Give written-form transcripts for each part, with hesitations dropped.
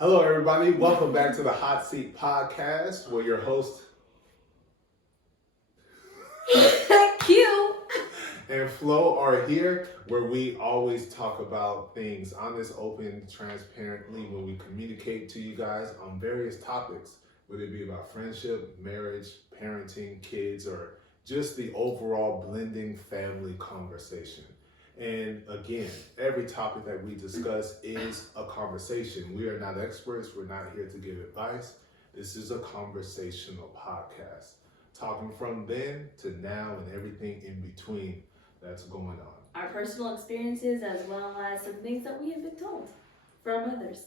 Hello, everybody. Welcome back to the Hot Seat Podcast, where your host Q and Flo are here, where we always talk about things honest, open, transparently, when we communicate to you guys on various topics, whether it be about friendship, marriage, parenting, kids, or just the overall blending family conversation. And again, every topic that we discuss is a conversation. We are not experts. We're not here to give advice. This is a conversational podcast, talking from then to now and everything in between that's going on. our personal experiences as well as some things that we have been told from others.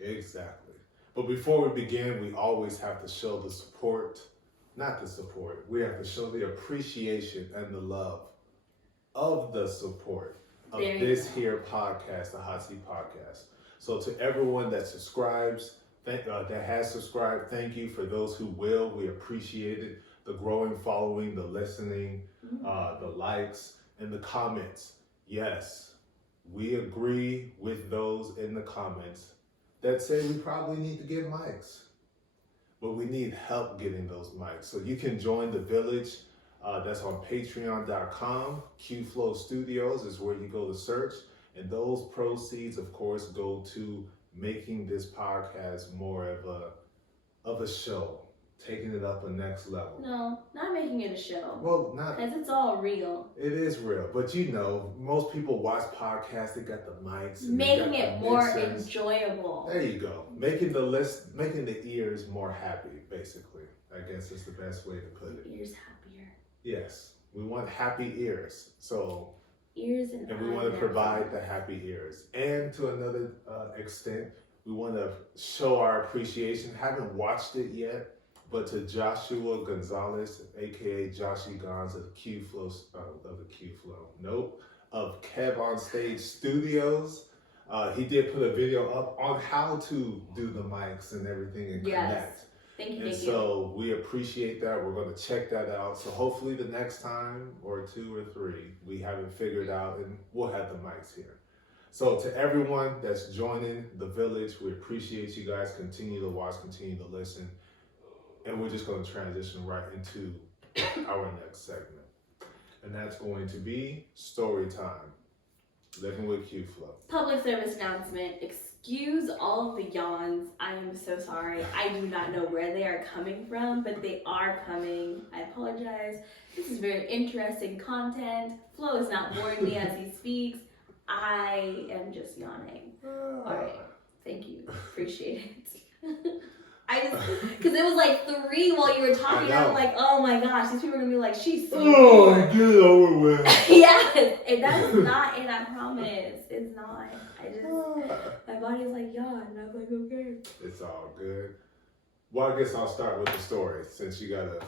Exactly. But before we begin, we always have to show the support, not the support, we have to show the appreciation and the love of the support of this here podcast, the Hot Seat Podcast. So to everyone that subscribes, that has subscribed, thank you. For those who will, we appreciate it. The growing following, the listening, the likes, and the comments. Yes, we agree with those in the comments that say we probably need to get mics, but we need help getting those mics. So you can join the village. That's on patreon.com. Q FLO Studios is where you go to search. And those proceeds, of course, go to making this podcast more of a show, taking it up a next level. No, not making it a show. Well, not because it's all real. It is real, but you know, most people watch podcasts. They got the mics, and making they got it the more mixers. enjoyable. There you go, making the ears more happy. Basically, I guess is the best way to put it. Ears happier. Yes, we want happy ears. So. Ears and we want to provide the happy ears. And to another extent, we want to show our appreciation. Haven't watched it yet, but to Joshua Gonzalez, aka Joshy Gons of Q FLO, of KevOnStage Studios. He did put a video up on how to do the mics and everything and connect. Thank you. So we appreciate that. We're going to check that out. So hopefully the next time or 2 or 3, we have it figured out and we'll have the mics here. So to everyone that's joining the village, we appreciate you guys. Continue to watch, continue to listen. And we're just going to transition right into our next segment. And that's going to be story time. Living with Q FLO. Public service announcement. Excuse all of the yawns. I am so sorry. I do not know where they are coming from, but they are coming. I apologize. This is very interesting content. Flo is not boring me as he speaks. I am just yawning. All right. Thank you. Appreciate it. Because it was like 3 while you were talking. I'm like, oh my gosh, these people are going to be like, she's so bored. Get it over with. Yes, and that's not it, I promise. It's not. My body's like, yawn, and I'm like, okay. It's all good. Well, I guess I'll start with the story, since you gotta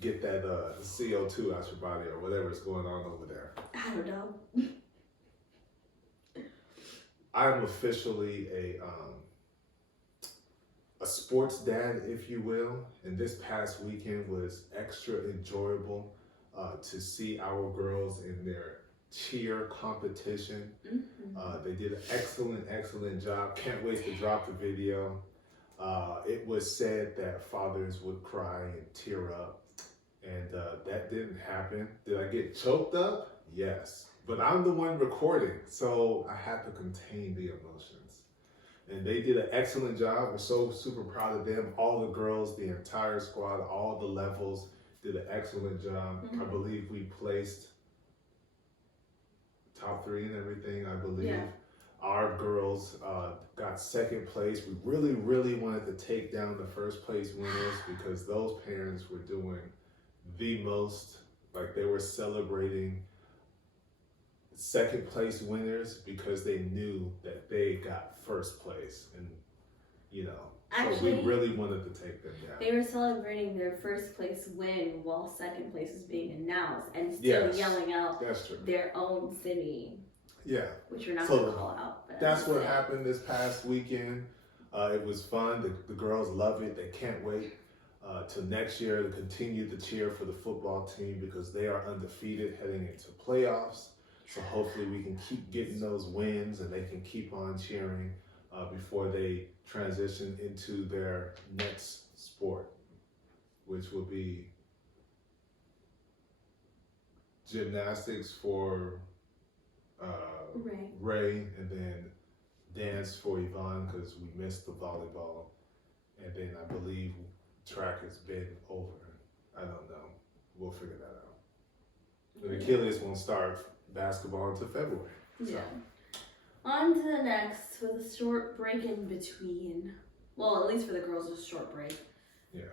get that CO2 out your body or whatever's going on over there. I don't know. I'm officially a sports dad, if you will, and this past weekend was extra enjoyable to see our girls in their cheer competition. They did an excellent job. Can't wait to drop the video. It was said that fathers would cry and tear up, and that didn't happen. Did I get choked up? Yes, but I'm the one recording, so I had to contain the emotions. And they did an excellent job. We're so super proud of them. All the girls, the entire squad, all the levels did an excellent job. I believe we placed top 3 and everything, I believe. Yeah. Our girls got 2nd place. We really wanted to take down the 1st place winners because those parents were doing the most. Like, they were celebrating 2nd place winners because they knew that they got 1st place. And, you know, actually, so we really wanted to take them down. They were celebrating their 1st place win while 2nd place was being announced and still yelling out their own city. Yeah. Which we're not going to call out. But that's what happened this past weekend. It was fun. The girls love it. They can't wait to next year to continue to cheer for the football team because they are undefeated heading into playoffs. So hopefully we can keep getting those wins and they can keep on cheering before they transition into their next sport, which will be gymnastics for Ray, and then dance for Yvonne because we missed the volleyball, and then I believe track has been over. I don't know. We'll figure that out. And Achilles won't start basketball until February. So. Yeah. On to the next with a short break in between. Well, at least for the girls, a short break. Yeah.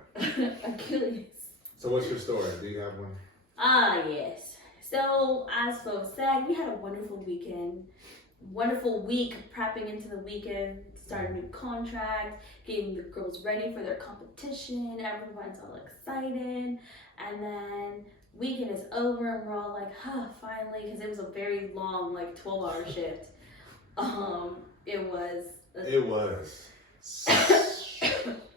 Achilles. So what's your story? Do you have one? Yes. So, as Flo said, we had a wonderful weekend. Wonderful week prepping into the weekend. Started a new contract, getting the girls ready for their competition. Everyone's all excited. And then weekend is over and we're all like, finally, because it was a very long, like 12-hour shift. It was.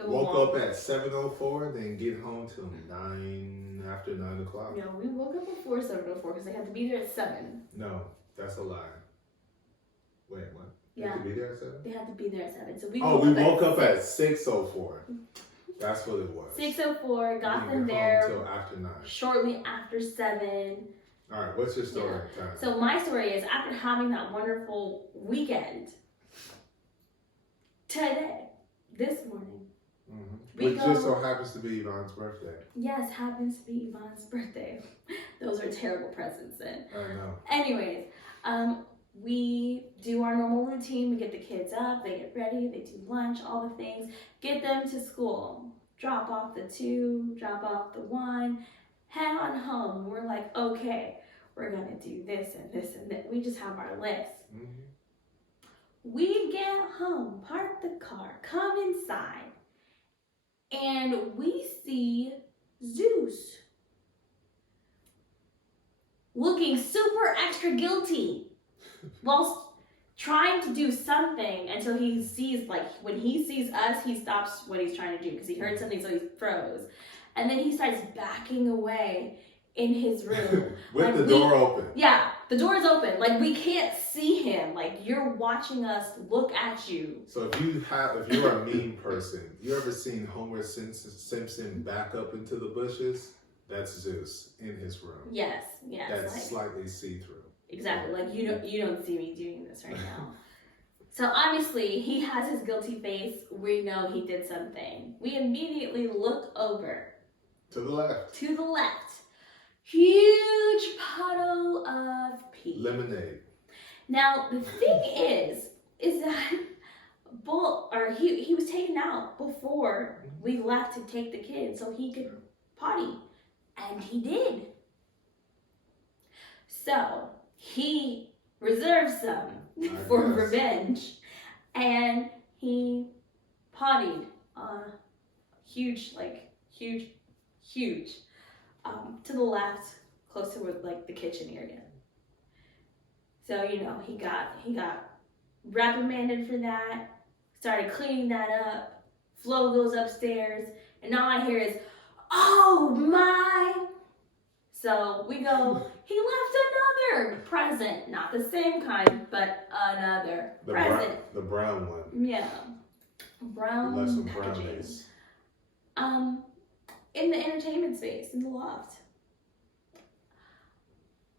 Woke up at 7:04, then get home till after 9 o'clock. No, we woke up before 7:04 because they had to be there at 7. No, that's a lie. Wait, what? They Yeah. had to be there at 7? They had to be there at 7. So we woke up at 6:04. That's what it was. 6:04, got them home there till after 9. shortly after 7. All right, what's your story? Yeah. So my story is, after having that wonderful weekend, today, this morning, Which just so happens to be Yvonne's birthday. Yes, happens to be Yvonne's birthday. Those are terrible presents then. I know. Anyways, we do our normal routine. We get the kids up, they get ready, they do lunch, all the things, get them to school, drop off the 2, drop off the 1, head on home. We're like, okay, we're gonna do this and this and that. We just have our list. We get home, park the car, come inside, and we see Zeus looking super extra guilty whilst trying to do something until he sees, like, when he sees us, he stops what he's trying to do because he heard something, so he froze. And then he starts backing away in his room. With the door open. Yeah, the door is open. Like, we can't see him. Like, you're watching us look at you. So if you're a mean person, you ever seen Homer Simpson back up into the bushes? That's Zeus in his room. Yes. That's like, slightly see-through. Exactly. Like, you don't see me doing this right now. So obviously he has his guilty face. We know he did something. We immediately look over. To the left. Huge puddle of pee. Lemonade. Now the thing is that he was taken out before we left to take the kids so he could potty, and he did. So he reserved some for revenge, and he pottied huge to the left, close to like the kitchen area. So he got reprimanded for that. Started cleaning that up. Flo goes upstairs, and all I hear is, "Oh my!" So we go. He left another present, not the same kind, but another present. The brown one. Yeah, brown. Left some packaging. brownies. In the entertainment space, in the loft.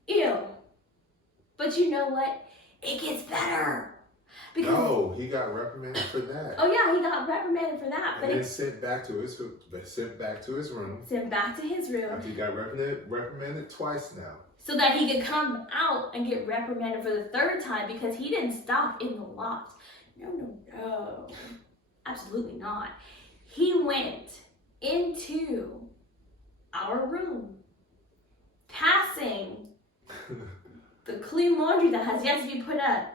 Ew. But you know what? It gets better. No, he got reprimanded for that. Oh yeah, he got reprimanded for that. And then sent back to his room. Sent back to his room. After he got reprimanded twice now. So that he could come out and get reprimanded for the 3rd time because he didn't stop in the loft. No. Absolutely not. He went into our room, passing the clean laundry that has yet to be put up,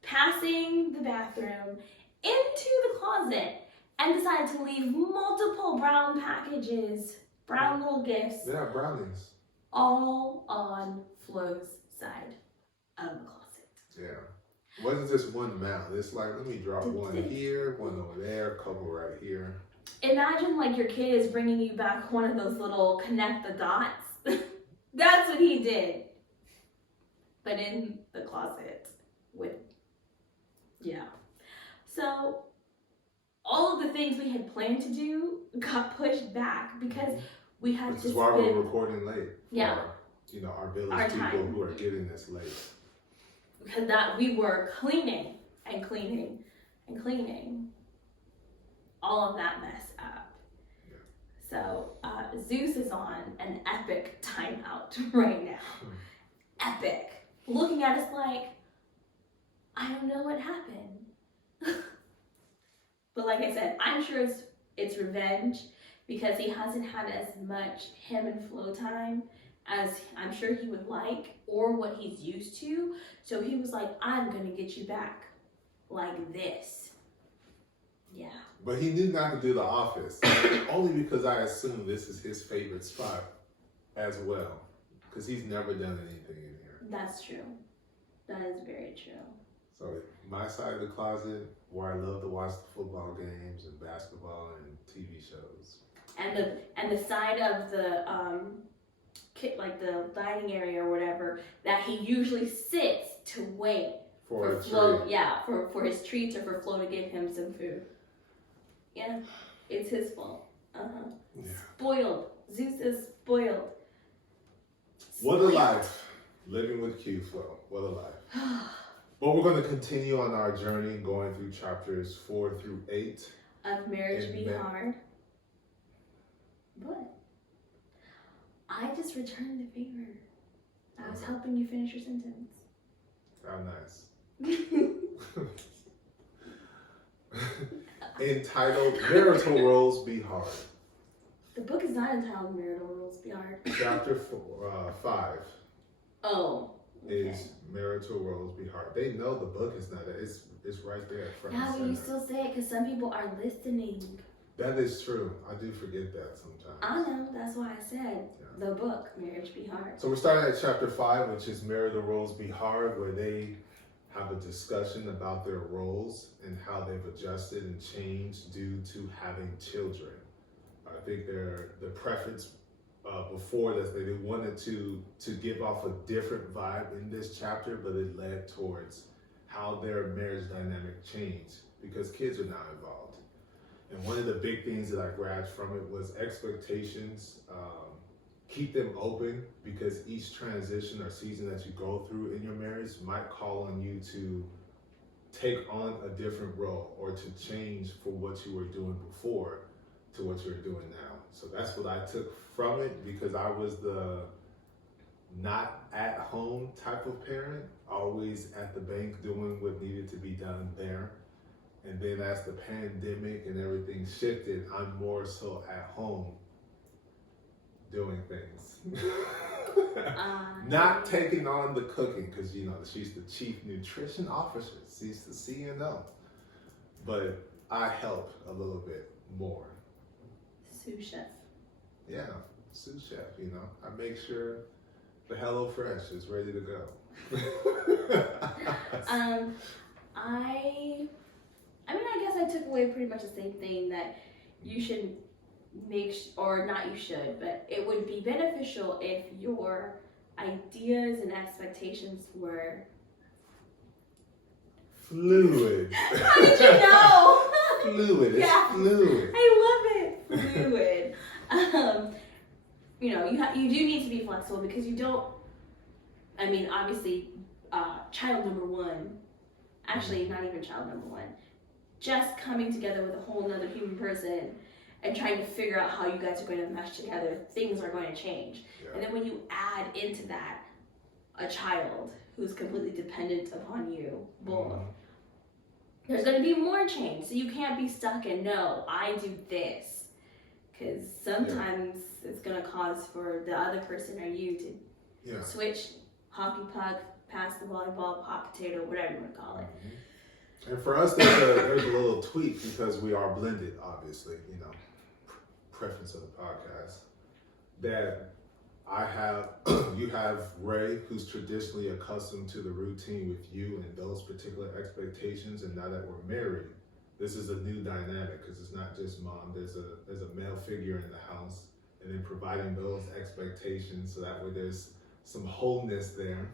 passing the bathroom, into the closet, and decided to leave multiple brown packages, brown little gifts. Yeah, brownies. All on Flo's side of the closet. Yeah. It wasn't just one mound. It's like, let me drop one here, one over there, a couple right here. Imagine like your kid is bringing you back one of those little connect the dots. That's what he did. But in the closet with, yeah. So all of the things we had planned to do got pushed back because we had Which to is why spend, we're recording late. Yeah. For, you know, our village Our people time. who are getting this late. because that we were cleaning and cleaning and cleaning all of that mess up. Yeah. So Zeus is on an epic timeout right now. Epic. Looking at us like, I don't know what happened. But like I said, I'm sure it's revenge because he hasn't had as much him and Flo time as I'm sure he would like or what he's used to. So he was like, I'm gonna get you back like this. Yeah. But he knew not to do The Office, only because I assume this is his favorite spot as well, because he's never done anything in here. That's true. That is very true. So my side of the closet, where I love to watch the football games and basketball and TV shows. And the side of the like the dining area or whatever that he usually sits to wait For a Flo, treat. yeah, for his treats or for Flo to give him some food. Yeah, it's his fault. Yeah. Spoiled. Zeus is spoiled. What a life, living with Q FLO. What a life. But we're going to continue on our journey going through chapters 4 through 8. Of marriage be Amen. hard. But I just returned the favor. I was helping you finish your sentence. How nice. Entitled Marital Roles Be Hard. The book is not entitled Marital Rules Be Hard. Chapter 5 Oh. Okay. is Marital Roles Be Hard. They know the book is not. It's right there. Front Yeah, and but you center. still say it because some people are listening. That is true. I do forget that sometimes. I know, that's why I said the book, Marriage Be Hard. So we're starting at chapter 5, which is Marital Roles Be Hard, where they have a discussion about their roles and how they've adjusted and changed due to having children. I think the preference before this, they wanted to give off a different vibe in this chapter, but it led towards how their marriage dynamic changed because kids are now involved. And one of the big things that I grabbed from it was expectations. Keep them open because each transition or season that you go through in your marriage might call on you to take on a different role or to change for what you were doing before to what you're doing now. So that's what I took from it because I was the not at home type of parent, always at the bank doing what needed to be done there. And then as the pandemic and everything shifted, I'm more so at home doing things. Not taking on the cooking because, you know, she's the chief nutrition officer. She's the CNO. But I help a little bit more. Sous chef. Yeah, sous chef, you know. I make sure the HelloFresh is ready to go. I guess I took away pretty much the same thing that you should or not you should, but it would be beneficial if your ideas and expectations were fluid. How did you know? Fluid, it's Yeah. fluid. I love it. Fluid. You know, you do need to be flexible because you don't, obviously, child number one, actually not even child number one, just coming together with a whole nother human person and trying to figure out how you guys are going to mesh together, things are going to change. Yeah. And then when you add into that a child who's completely dependent upon you, both, there's going to be more change. So you can't be stuck in, no, I do this. Because sometimes it's going to cause for the other person or you to switch hockey puck, pass the volleyball, hot potato, whatever you want to call it. And for us, there's a little tweak because we are blended, obviously, you know, preference of the podcast, that I have, you have Ray, who's traditionally accustomed to the routine with you and those particular expectations. And now that we're married, this is a new dynamic because it's not just mom. There's a male figure in the house, and then providing those expectations so that way there's some wholeness there.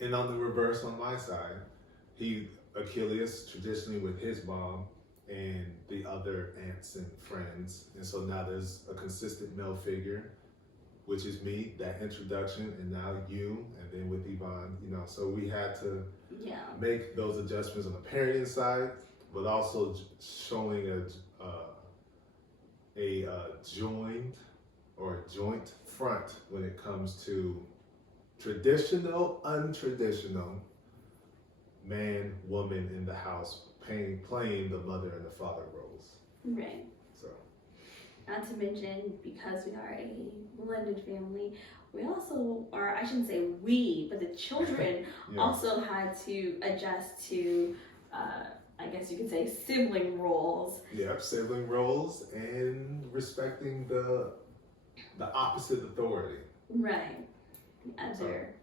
And on the reverse, on my side, he Achilles traditionally with his mom and the other aunts and friends. And so now there's a consistent male figure, which is me, that introduction, and now you, and then with Yvonne, so we had to make those adjustments on the parenting side, but also showing a joint front when it comes to traditional, untraditional man, woman in the house playing the mother and the father roles. Right. So, not to mention, because we are a blended family, we also, or I shouldn't say we, but the children also had to adjust to, I guess you could say, sibling roles. Yep, sibling roles and respecting the opposite authority. Right. The other.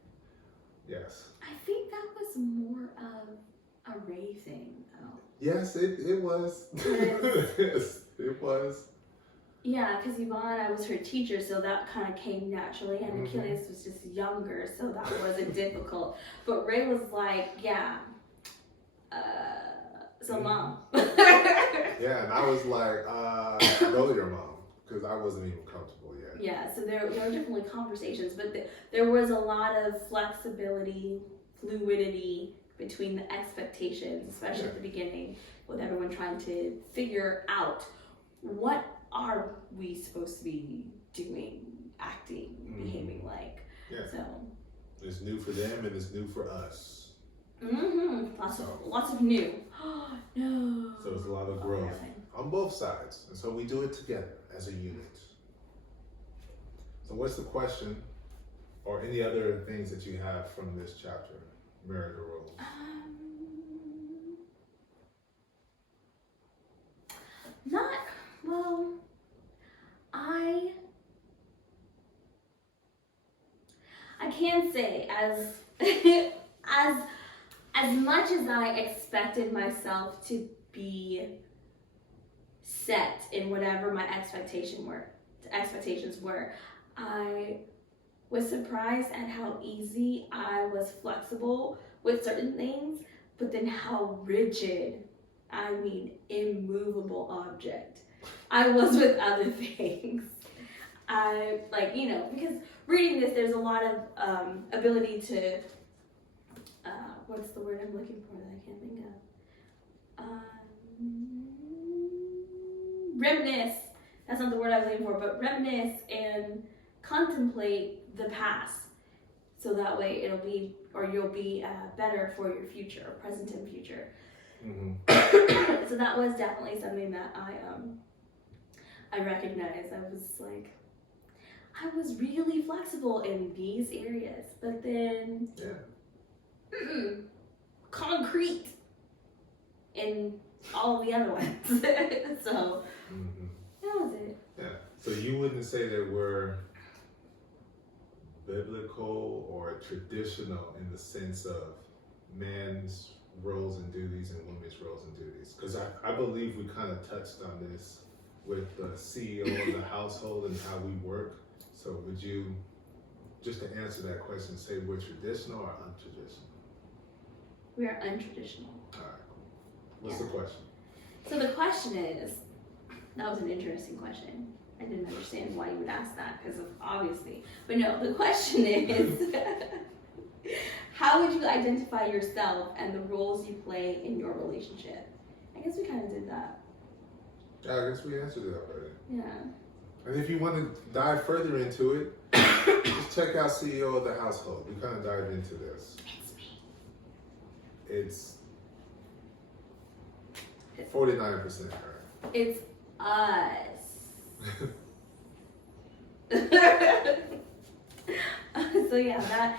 Yes. I think that was more of a Ray thing, though. Yes, it was. Yes, it was. Yeah, because Yvonne, I was her teacher, so that kind of came naturally, and Achilles was just younger, so that wasn't difficult. But Ray was like, so mom. Yeah, and I was like, go to your mom, because I wasn't even comfortable yet. Yeah, so there were definitely conversations, but there was a lot of flexibility, fluidity between the expectations, especially at the beginning, with everyone trying to figure out what are we supposed to be doing, acting, behaving like. Yeah. So it's new for them and it's new for us. Lots of new. No. So it's a lot of growth on both sides, and so we do it together as a unit. So what's the question, or any other things that you have from this chapter, marital roles? I can say as much as I expected myself to be set in whatever my expectations were, I was surprised at how easy I was flexible with certain things, but then how rigid, I mean immovable object, I was with other things. I, because reading this, there's a lot of ability to, what's the word I'm looking for that I can't think of? Reminisce. That's not the word I was looking for, but reminisce and contemplate the past. So that way you'll be better for your future, present and future. So that was definitely something that I recognized. I was really flexible in these areas, but then concrete in all the other ones. So that was it. Yeah. So you wouldn't say that we're biblical or traditional in the sense of man's roles and duties and women's roles and duties? Because I believe we kind of touched on this with the CEO of the household and how we work. So would you, just to answer that question, say we're traditional or untraditional? We are untraditional. All right, cool. What's the question? So the question is, that was an interesting question. I didn't understand why you would ask that, because obviously. But no, the question is, how would you identify yourself and the roles you play in your relationship? I guess we kind of did that. Yeah, I guess we answered it already. Yeah. And if you want to dive further into it, just check out CEO of the household. We kind of dive into this. It's me. It's 49% her. It's us. So yeah, that.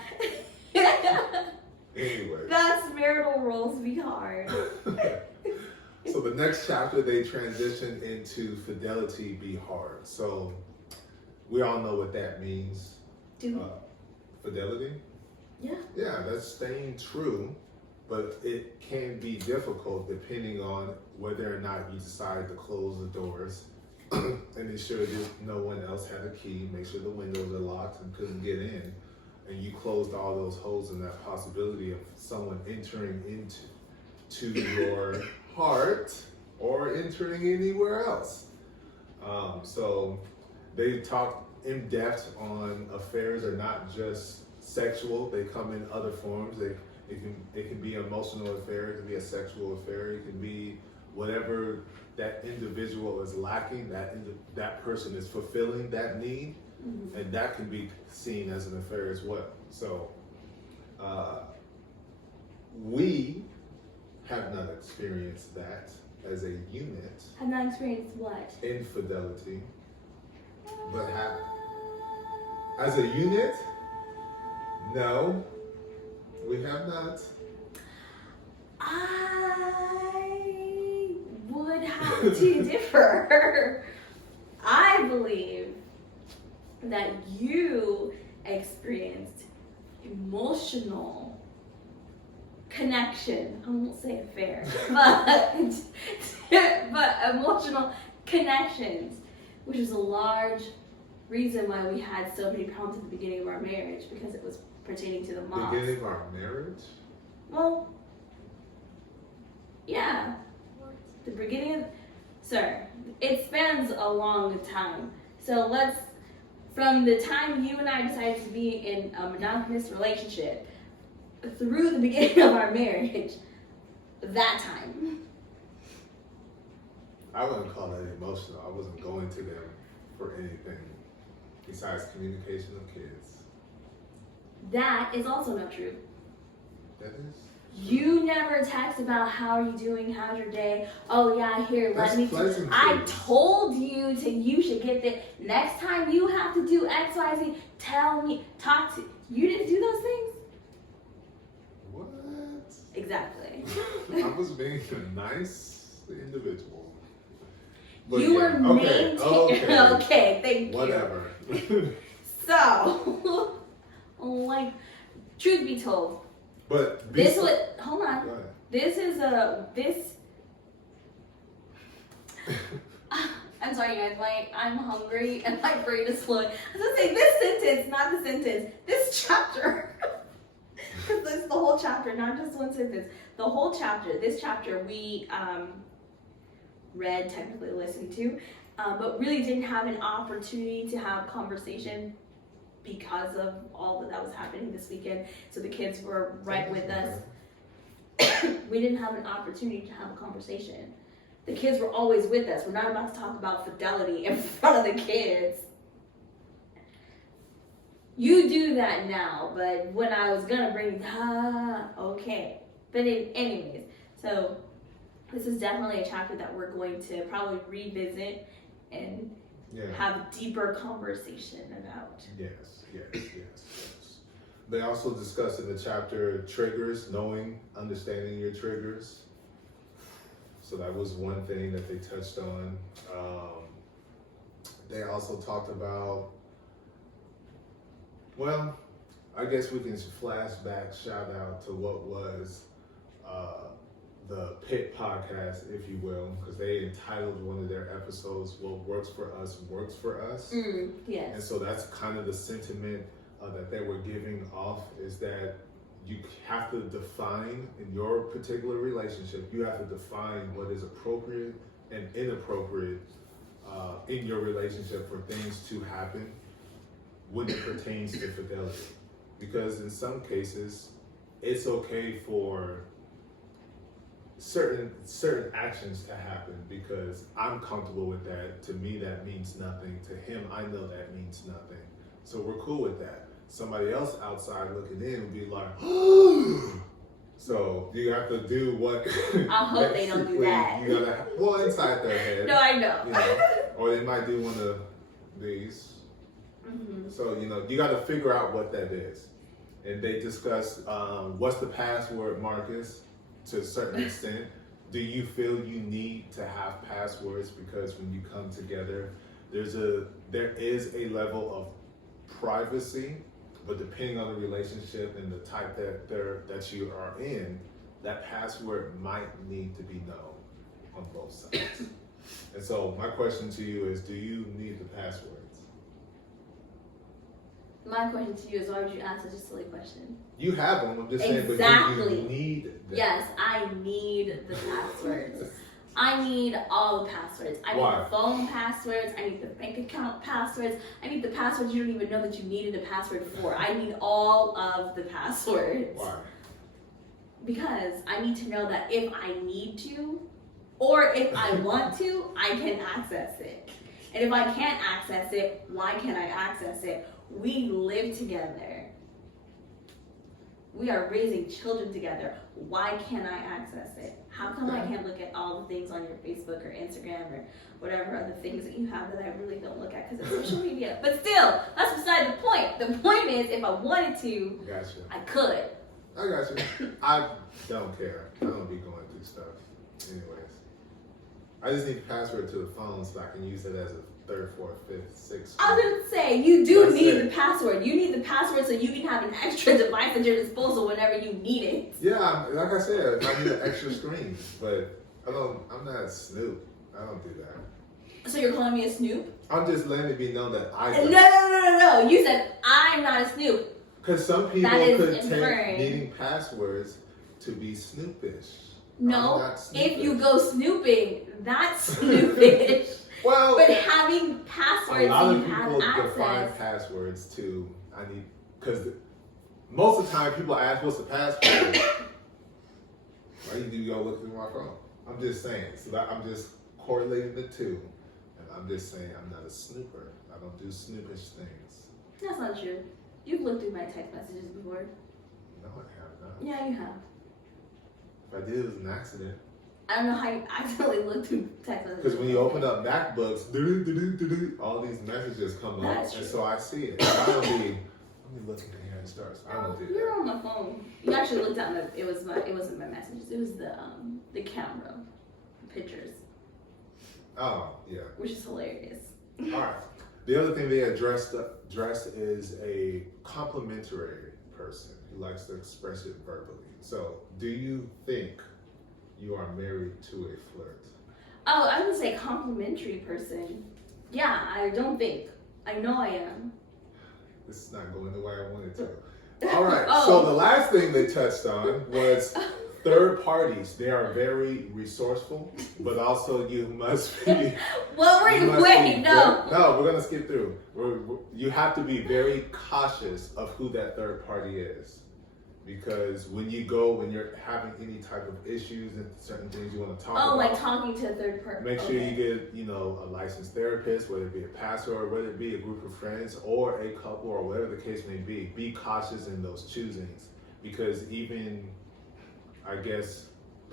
Anyway. That's marital roles be hard. So the next chapter, they transition into fidelity be hard. So we all know what that means. Fidelity? Yeah. Yeah, that's staying true, but it can be difficult depending on whether or not you decide to close the doors and ensure that no one else had a key, make sure the windows are locked and couldn't get in, and you closed all those holes in that possibility of someone entering into. to your heart or entering anywhere else. So they talk in depth on affairs are not just sexual, they come in other forms. It can be an emotional affair, it can be a sexual affair, it can be whatever that individual is lacking, that person is fulfilling that need, and that can be seen as an affair as well. So we have not experienced that as a unit. Have not experienced what? Infidelity. But as a unit, no, we have not. I would have to differ. I believe that you experienced emotional connection. I won't say affair, but emotional connections, which is a large reason why we had so many problems at the beginning of our marriage, because it was pertaining to the mom. Beginning of our marriage? Well, yeah. The beginning of, sir, it spans a long time. So from the time you and I decided to be in a monogamous relationship through the beginning of our marriage, that time. I wouldn't call that emotional. I wasn't going to them for anything besides communication of kids. That is also not true. That is? You never text about how are you doing, how's your day? Oh yeah, here, let me. I told you you should get this. Next time you have to do X, Y, Z, tell me, talk to. You didn't do those things? What? Exactly. I was being a nice individual. But you were maintaining. Okay, thank you. Whatever. So, like, truth be told. But hold on. Go ahead. I'm sorry, guys. I'm hungry and my brain is flowing. I was gonna say this sentence, not the sentence. This chapter. This is the whole chapter, not just one sentence. The whole chapter. This chapter we read, technically listened to, but really didn't have an opportunity to have conversation because of all that was happening this weekend. So the kids were right with us. We didn't have an opportunity to have a conversation. The kids were always with us. We're not about to talk about fidelity in front of the kids. You do that now, but when I was gonna bring, okay. But anyways, so this is definitely a chapter that we're going to probably revisit and have a deeper conversation about. Yes. They also discuss in the chapter triggers, understanding your triggers. So that was one thing that they touched on. They also talked about, well, I guess we can flashback, shout out to what was the Pit podcast, if you will, because they entitled one of their episodes, What Works for Us, Works for Us. Yes. And so that's kind of the sentiment that they were giving off, is that you have to define in your particular relationship, you have to define what is appropriate and inappropriate in your relationship for things to happen when it pertains to fidelity. Because in some cases, it's okay for certain actions to happen because I'm comfortable with that. To me, that means nothing. To him, I know that means nothing. So we're cool with that. Somebody else outside looking in would be like, so you have to do what? I hope they don't do that. You gotta, well, inside their head. No, I know. Or they might do one of these. So, you got to figure out what that is. And they discuss what's the password, Marcus, to a certain extent. Do you feel you need to have passwords? Because when you come together, there is a level of privacy, but depending on the relationship and the type that you are in, that password might need to be known on both sides. And so my question to you is, do you need the passwords? My question to you is, why would you ask such a silly question? You have them. I'm just saying, but Exactly. you need them. Yes, I need the passwords. I need all the passwords. I need Why? the phone passwords. I need the bank account passwords. I need the passwords you don't even know that you needed a password for. I need all of the passwords. Why? Because I need to know that if I need to, or if I want to, I can access it. And if I can't access it, why can't I access it? We live together. We are raising children together. Why can't I access it? How come I can't look at all the things on your Facebook or Instagram or whatever other things that you have that I really don't look at because it's social media? But still, that's beside the point. The point is, if I wanted to, Gotcha. I could. I got you. I don't care. I don't be going through stuff. Anyways. I just need the password to the phone so I can use it as a third, fourth, fifth, sixth. I was gonna say, you do That's need it. the password. You need the password so you can have an extra device at your disposal whenever you need it. Yeah, like I said, I need an extra screen, but I'm not Snoop. I don't do that. So you're calling me a Snoop? I'm just letting it be known that I No, do. no. You said I'm not a Snoop. Because some people That is could take inferring. needing passwords to be Snoopish. No, I'm not if you snoopish. go snooping, that's snoopish. Well, But having a passwords lot so of you have people define access. passwords to, because most of the time people ask what's the password. Why do you go look through my phone? I'm just saying. So that I'm just correlating the two. And I'm just saying I'm not a snooper. I don't do snoopish things. That's not true. You've looked through my text messages before. No, I have not. Yeah, you have. If I did, it was an accident. I don't know how you accidentally looked through text messages. Because when you open up MacBooks, all these messages come up, That's and true. so I see it. I don't be, let me look in here and start. I don't do You're that. on my phone. You actually looked at my. It wasn't my messages. It was the camera, pictures, Oh, yeah. which is hilarious. All right. The other thing they addressed is a complimentary person who likes to express it verbally. So, do you think you are married to a flirt? Oh, I would say complimentary person. Yeah, I don't think. I know I am. This is not going the way I wanted to. All right. Oh. So the last thing they touched on was third parties. They are very resourceful, but also you must be. What were you? must Wait, be no. No, we're gonna skip through. You have to be very cautious of who that third party is, because when you're having any type of issues and certain things you want to talk Oh, about. like talking to a third person. Make sure you get, a licensed therapist, whether it be a pastor or whether it be a group of friends or a couple or whatever the case may be. Be cautious in those choosings, because even, I guess,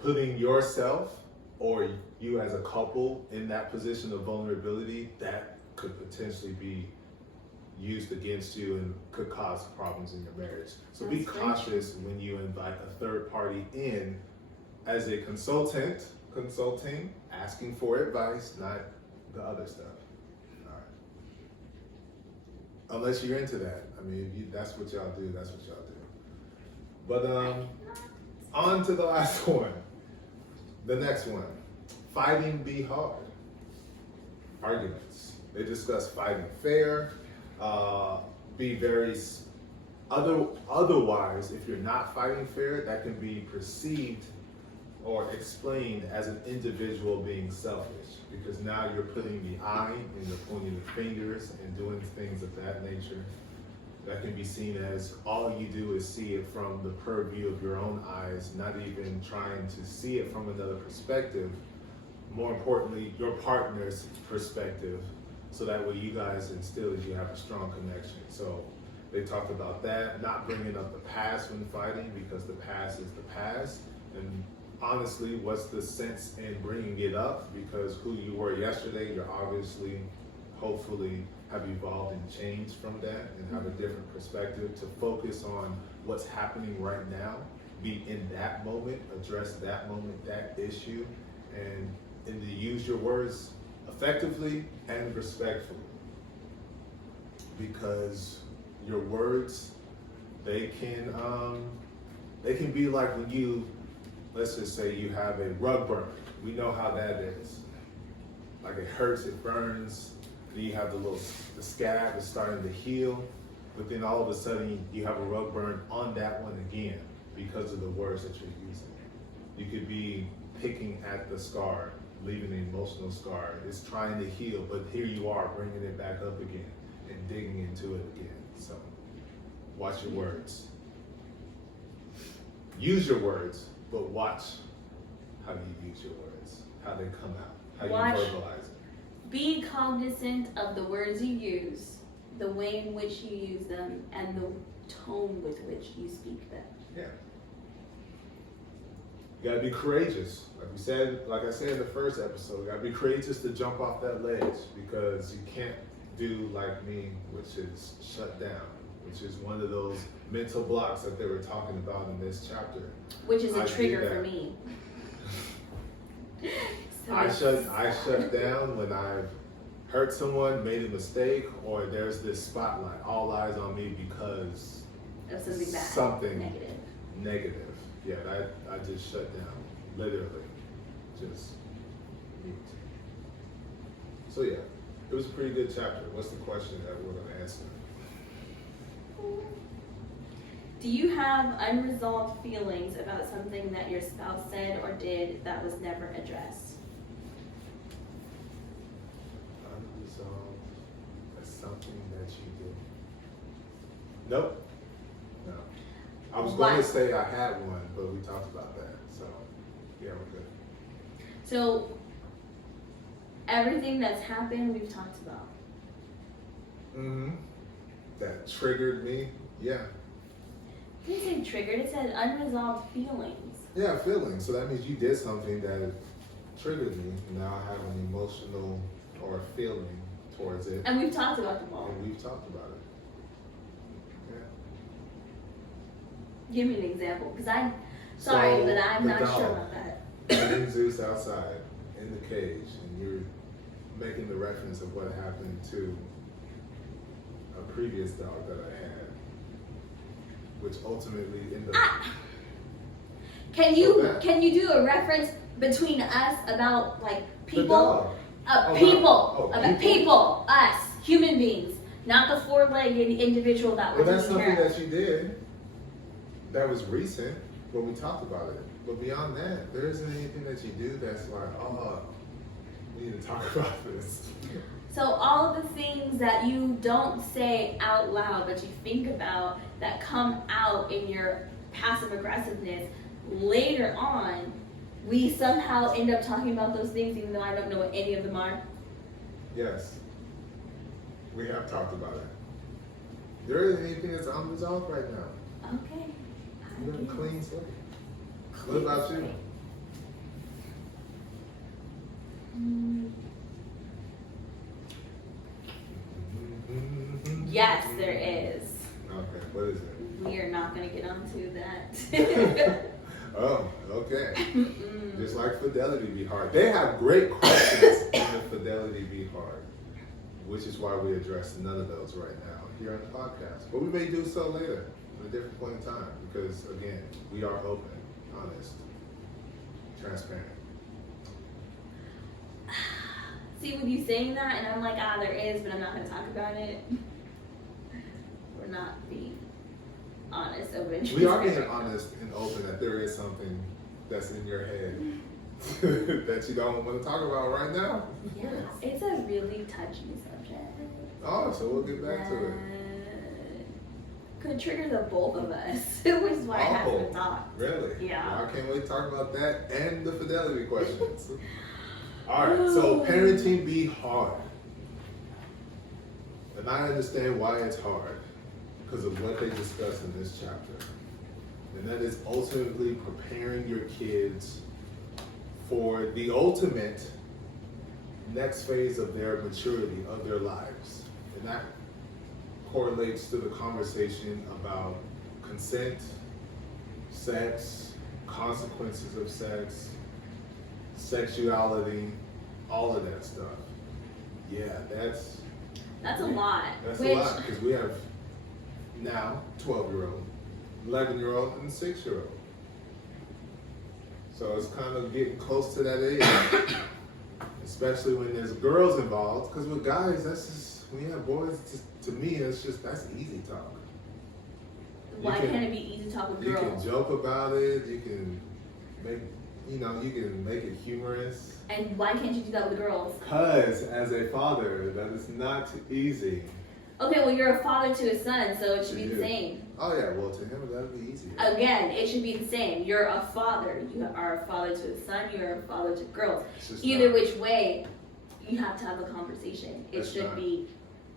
putting yourself or you as a couple in that position of vulnerability, that could potentially be used against you and could cause problems in your marriage. So be That's very cautious when you invite a third party in as a consulting, asking for advice, not the other stuff. All right. Unless you're into that. I mean, if that's what y'all do, that's what y'all do. But on to the last one. The next one. Fighting be hard. Arguments. They discuss fighting fair. Be very otherwise, if you're not fighting fair, that can be perceived or explained as an individual being selfish, because now you're putting the I and you're pointing the fingers and doing things of that nature. That can be seen as all you do is see it from the purview of your own eyes, not even trying to see it from another perspective. More importantly, your partner's perspective, so that way you guys instill that you have a strong connection. So they talked about that, not bringing up the past when fighting, because the past is the past. And honestly, what's the sense in bringing it up? Because who you were yesterday, you're obviously, hopefully, have evolved and changed from that and have a different perspective to focus on what's happening right now, be in that moment, address that moment, that issue, and to use your words effectively and respectfully. Because your words, they can be like when you, let's just say you have a rug burn. We know how that is. Like it hurts, it burns, then you have the scab is starting to heal, but then all of a sudden you have a rug burn on that one again because of the words that you're using. You could be picking at the scar, leaving an emotional scar. It's trying to heal, but here you are bringing it back up again and digging into it again. So watch your words. Use your words, but watch how you use your words, how they come out, how Watch. you verbalize it. Be cognizant of the words you use, the way in which you use them, and the tone with which you speak them. Yeah. You gotta be courageous. Like I said in the first episode, you gotta be courageous to jump off that ledge because you can't do like me, which is shut down, which is one of those mental blocks that they were talking about in this chapter. Which is a I trigger do for that. me. I shut down when I've hurt someone, made a mistake, or there's this spotlight, all eyes on me because of something bad. something Negative. negative. Yeah, I just shut down, literally, just mute. So yeah, it was a pretty good chapter. What's the question that we're gonna answer? Do you have unresolved feelings about something that your spouse said or did that was never addressed? Unresolved as something that you did. Nope. No. I was going to What? say I had one, but we talked about that. So yeah, we're good. So, everything that's happened, we've talked about. Mm-hmm. That triggered me. Yeah. It didn't say triggered, it said unresolved feelings. Yeah, feeling. So that means you did something that triggered me. Now I have an emotional or a feeling towards it. And we've talked about them all. And we've talked about it. Yeah. Give me an example, because I'm sorry, So, but I'm the not dog. sure about that. And Zeus outside in the cage, and you're making the reference of what happened to a previous dog that I had, which ultimately ended up. Can So that- you do a reference between us about like The people? dog. About people, us, human beings, not the four-legged individual that we're Well, that's taking something care of. that you did. That was recent when we talked about it. But beyond that, there isn't anything that you do that's like, oh, we need to talk about this. So all of the things that you don't say out loud, but you think about, that come out in your passive aggressiveness, later on, we somehow end up talking about those things even though I don't know what any of them are. Yes. We have talked about it. There isn't anything that's unresolved right now. Okay. You have a clean slate. Clean What about you? slate. Mm, yes, there is. Okay, what is it? We are not going to get onto that. Oh, okay. Mm-mm. Just like Fidelity Be Hard. They have great questions in the Fidelity Be Hard, which is why we address none of those right now here on the podcast. But we may do so later at a different point in time because, again, we are open, honest, transparent. See, with you saying that, and I'm like, there is, but I'm not going to talk about it. We're not being honest, open. We are being honest and open that there is something that's in your head that you don't want to talk about right now. Yeah, it's a really touchy subject. Oh, so we'll get back to it. Could trigger the both of us, which is why I have to talk. Really? Yeah. Well, I can't wait to talk about that and the fidelity questions. All right, so parenting be hard. And I understand why it's hard because of what they discuss in this chapter. And that is ultimately preparing your kids for the ultimate next phase of their maturity of their lives. And that correlates to the conversation about consent, sex, consequences of sex, sexuality, all of that stuff. Yeah, that's a lot. That's a lot because we have now 12-year-old, 11-year-old, and 6-year-old. So it's kind of getting close to that age, especially when there's girls involved. Because with guys, that's just when you have boys, to me, it's just, that's easy talk. Why can't it be easy to talk with girls? You can joke about it. You can make, you can make it humorous. And why can't you do that with girls? Because as a father, that is not easy. Okay, well, you're a father to a son, so it should be the same. Oh yeah, well, to him that would be easy. Again, it should be the same. You're a father. You are a father to a son. You're a father to girls. Either which way, you have to have a conversation. It should be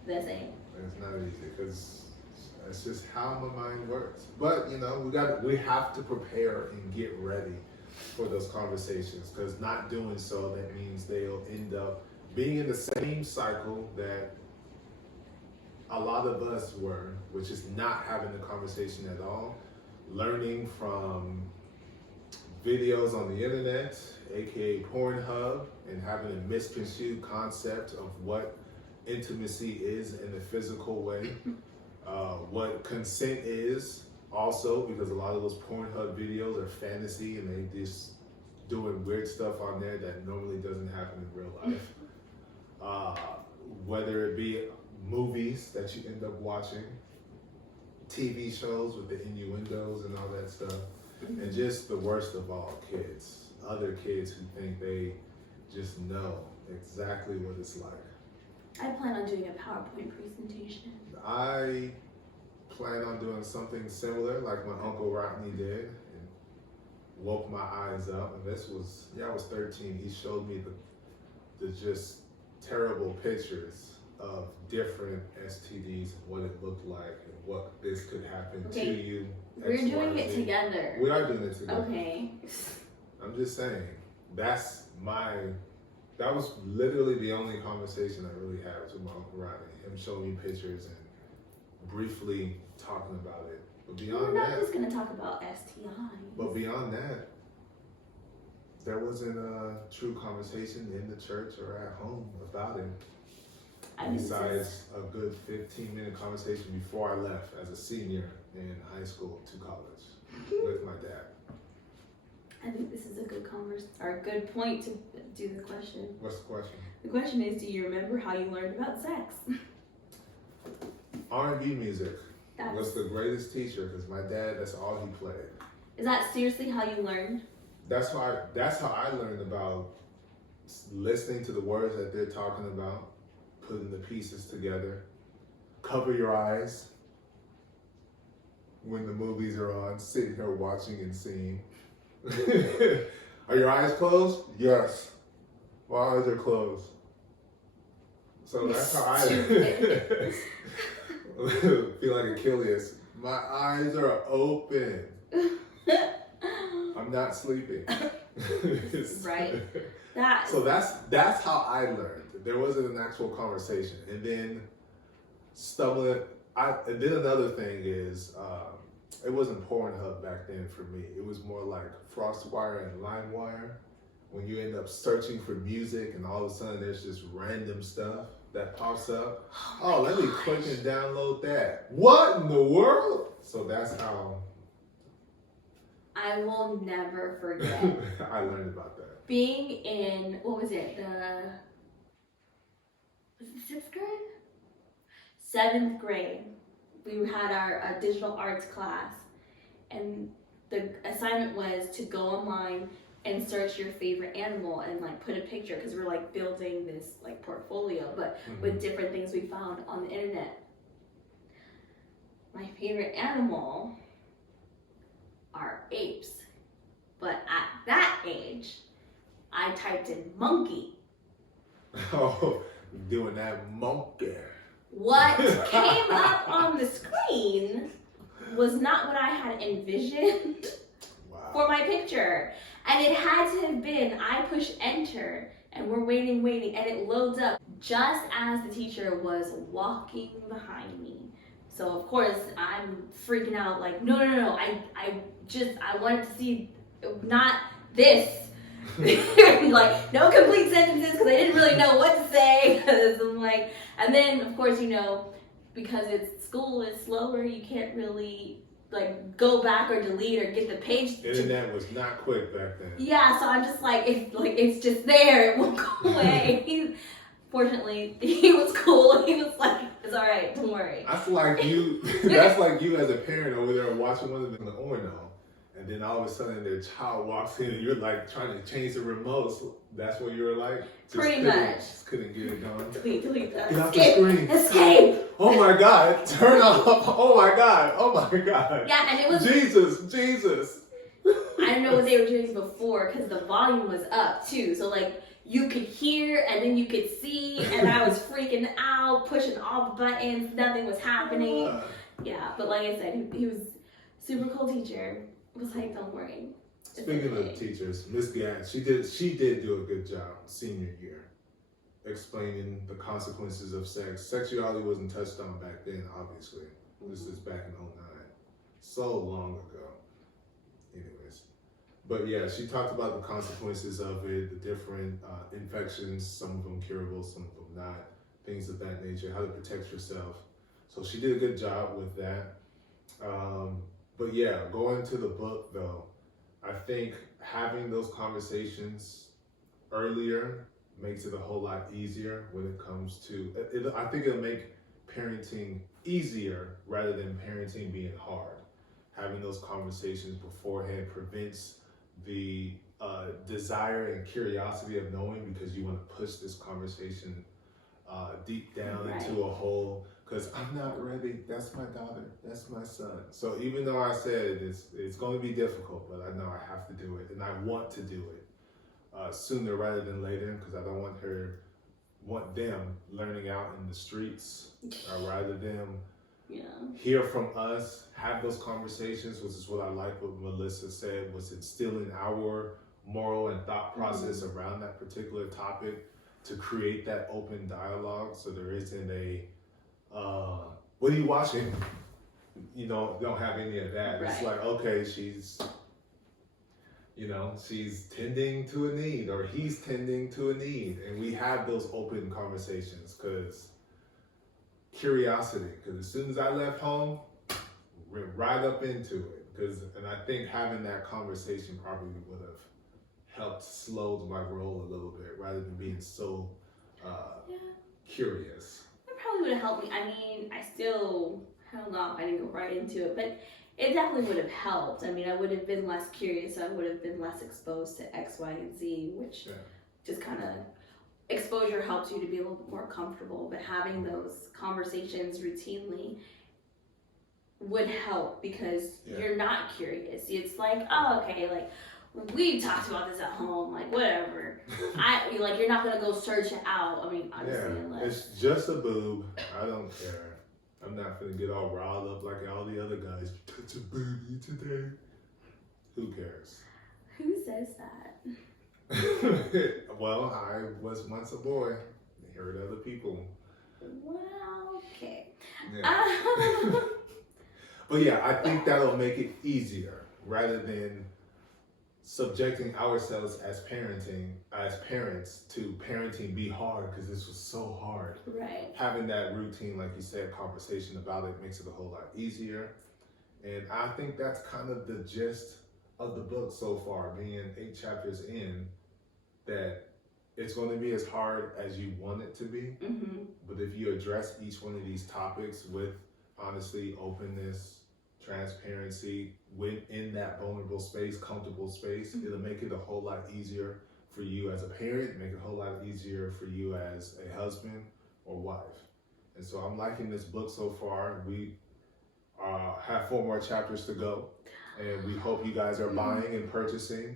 the same. It's not easy because it's just how my mind works. But we have to prepare and get ready for those conversations, because not doing so, that means they'll end up being in the same cycle that a lot of us were, which is not having the conversation at all, learning from videos on the internet, aka Pornhub, and having a misconstrued concept of what intimacy is in a physical way, what consent is also, because a lot of those Pornhub videos are fantasy and they just doing weird stuff on there that normally doesn't happen in real life. Whether it be movies that you end up watching, TV shows with the innuendos and all that stuff, and just the worst of all, kids. Other kids who think they just know exactly what it's like. I plan on doing a PowerPoint presentation. I plan on doing something similar like my Uncle Rodney did, and woke my eyes up. And this was, I was 13. He showed me the just terrible pictures of different STDs and what it looked like and what this could happen to you. We're doing it together. We are doing it together. Okay. I'm just saying, that was literally the only conversation I really had with my Uncle Rodney. Him showing me pictures and briefly talking about it. But beyond we're not just going to talk about STIs. But beyond that, there wasn't a true conversation in the church or at home about it. Besides a good 15-minute conversation before I left as a senior in high school to college with my dad. I think this is a good good point to do the question. What's the question? The question is, do you remember how you learned about sex? R&B music was the greatest teacher because my dad, that's all he played. Is that seriously how you learned? That's how I learned about listening to the words that they're talking about, putting the pieces together. Cover your eyes when the movies are on, sitting here watching and seeing. Are your eyes closed? Yes. My eyes are closed. So that's how I feel like Achilles. My eyes are open. I'm not sleeping. Right. So that's how I learned. There wasn't an actual conversation. And then and then another thing is, it wasn't Pornhub back then for me. It was more like FrostWire and LimeWire. When you end up searching for music and all of a sudden there's just random stuff that pops up. Oh, let me click and download that. What in the world? So that's how I will never forget. I learned about that. Being in, what was it, was it 6th grade? 7th grade. We had our digital arts class, and the assignment was to go online and search your favorite animal and like put a picture, because we're like building this like portfolio, but with different things we found on the internet. My favorite animal are apes, but at that age, I typed in monkey. Oh, doing that monkey. What came up on the screen was not what I had envisioned for my picture. And it had to have been, I push enter, and we're waiting, and it loads up just as the teacher was walking behind me. So of course, I'm freaking out, like, no, I wanted to see, not this. Like, no complete sentences, because I didn't really know what to say. I'm like, and then of course, because school is slower, you can't really like go back or delete or get the page. Internet was not quick back then. Yeah, so I'm just like, it's just there, it won't go away. Fortunately, he was cool. He was like, it's all right, don't worry. That's like you. That's like you as a parent over there watching one of them in the Orno, and then all of a sudden their child walks in, and you're like trying to change the remote. So that's what you were like. Pretty much. Just couldn't get it done. Delete that. Get off the screen. Escape. Oh my God! Turn off. Oh my God! Oh my God! Yeah, and it was Jesus. I didn't know what they were doing before because the volume was up too. So like you could hear and then you could see, and I was freaking out, pushing all the buttons. Nothing was happening. Yeah, but like I said, he was super cool teacher. It was like, don't worry. Speaking of teachers, Miss Gadd, she did do a good job senior year, explaining the consequences of sex. Sexuality wasn't touched on back then, obviously. This is back in '09, so long ago. Anyways, but yeah, she talked about the consequences of it, the different infections, some of them curable, some of them not, things of that nature, how to protect yourself. So she did a good job with that. But yeah, going to the book though, I think having those conversations earlier makes it a whole lot easier when it comes to, I think it'll make parenting easier rather than parenting being hard. Having those conversations beforehand prevents the desire and curiosity of knowing, because you want to push this conversation deep down into a hole. Because I'm not ready. That's my daughter. That's my son. So even though I said it's going to be difficult, but I know I have to do it, and I want to do it sooner rather than later, because I don't want them learning out in the streets. I'd rather them hear from us, have those conversations, which is what I like what Melissa said, was instilling our moral and thought process around that particular topic to create that open dialogue, so there isn't a what are you watching? You know, don't have any of that. Right. It's like, okay, she's tending to a need, or he's tending to a need. And we have those open conversations because curiosity, because as soon as I left home, we're right up into it. And I think having that conversation probably would have helped slow my roll a little bit rather than being so curious. Probably would have helped me. I mean, I still held off. I didn't go right into it, but it definitely would have helped. I mean, I would have been less curious. I would have been less exposed to X, Y, and Z, which just kind of exposure helps you to be a little bit more comfortable. But having those conversations routinely would help because you're not curious. It's like, oh, okay, like we talked about this at home, like whatever. You're not gonna go search it out. I mean, obviously, it's just a boob. I don't care. I'm not gonna get all riled up like all the other guys. Touch a booby today. Who cares? Who says that? Well, I was once a boy. I heard other people. Well, okay. Yeah. But yeah, I think that'll make it easier rather than subjecting ourselves as parents to parenting be hard, because this was so hard. Right. Having that routine, like you said, conversation about it makes it a whole lot easier. And I think that's kind of the gist of the book so far, being 8 chapters in, that it's going to be as hard as you want it to be. Mm-hmm. But if you address each one of these topics with honesty, openness, transparency, within that vulnerable space, comfortable space, it'll make it a whole lot easier for you as a parent, make it a whole lot easier for you as a husband or wife. And so I'm liking this book so far. We have 4 more chapters to go, and we hope you guys are buying and purchasing,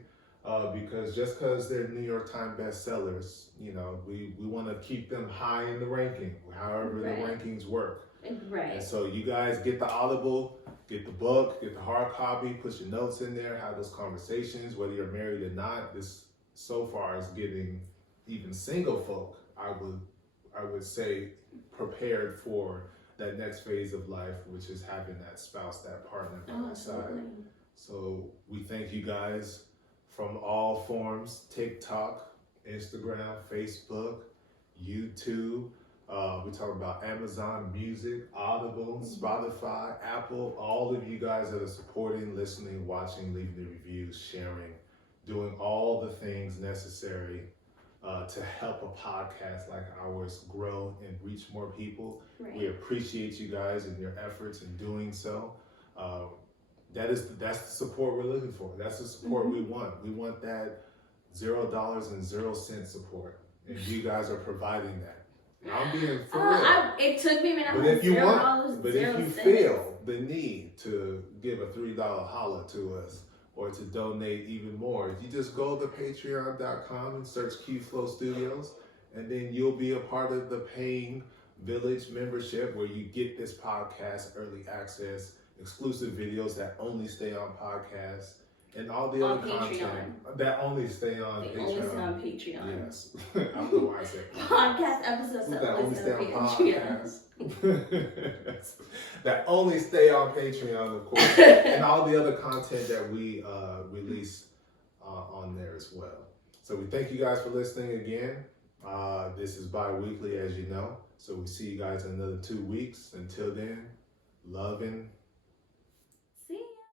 because just because they're New York Times bestsellers, we want to keep them high in the ranking, however the rankings work. Right. And so you guys get the Audible, get the book, get the hard copy, put your notes in there, have those conversations, whether you're married or not. This so far is getting even single folk, I would say, prepared for that next phase of life, which is having that spouse, that partner by your side. So we thank you guys from all forms: TikTok, Instagram, Facebook, YouTube. We talk about Amazon Music, Audible, Spotify, Apple, all of you guys that are supporting, listening, watching, leaving the reviews, sharing, doing all the things necessary to help a podcast like ours grow and reach more people. Right. We appreciate you guys and your efforts in doing so. That's the support we're looking for. That's the support we want. We want that $0.00 support, and you guys are providing that. And I'm being for real. It took me a minute. But if you feel the need to give a $3 holla to us or to donate even more, you just go to patreon.com and search Q FLO Studios, and then you'll be a part of the paying village membership where you get this podcast early access, exclusive videos that only stay on podcasts, and all the other content that only stay on Patreon. Only stay on Patreon. Yes. I don't know why I said podcast episodes that only stay on Patreon. That only stay on Patreon, of course, and all the other content that we release on there as well. So we thank you guys for listening again. This is bi-weekly, as you know. So we see you guys in another 2 weeks. Until then, love and